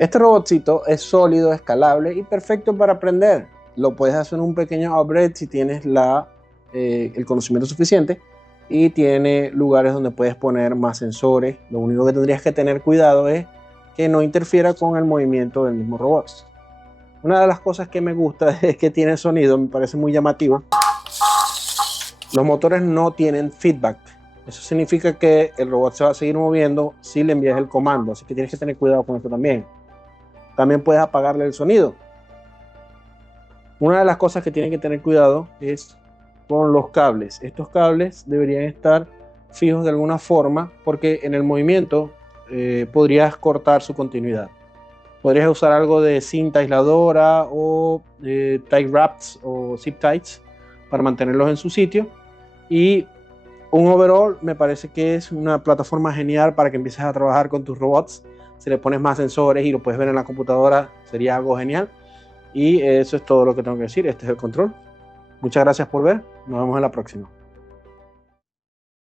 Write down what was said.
Este robotcito es sólido, escalable y perfecto para aprender. Lo puedes hacer en un pequeño upgrade si tienes el conocimiento suficiente, y tiene lugares donde puedes poner más sensores. Lo único que tendrías que tener cuidado es que no interfiera con el movimiento del mismo robot. Una de las cosas que me gusta es que tiene sonido, me parece muy llamativo. Los motores no tienen feedback. Eso significa que el robot se va a seguir moviendo si le envías el comando, así que tienes que tener cuidado con esto también. También puedes apagarle el sonido. Una de las cosas que tienen que tener cuidado es con los cables. Estos cables deberían estar fijos de alguna forma, porque en el movimiento podrías cortar su continuidad. Podrías usar algo de cinta aisladora o tie wraps o zip ties para mantenerlos en su sitio. Y un overall me parece que es una plataforma genial para que empieces a trabajar con tus robots. Si le pones más sensores y lo puedes ver en la computadora, sería algo genial. Y eso es todo lo que tengo que decir. Este es el control. Muchas gracias por ver. Nos vemos en la próxima.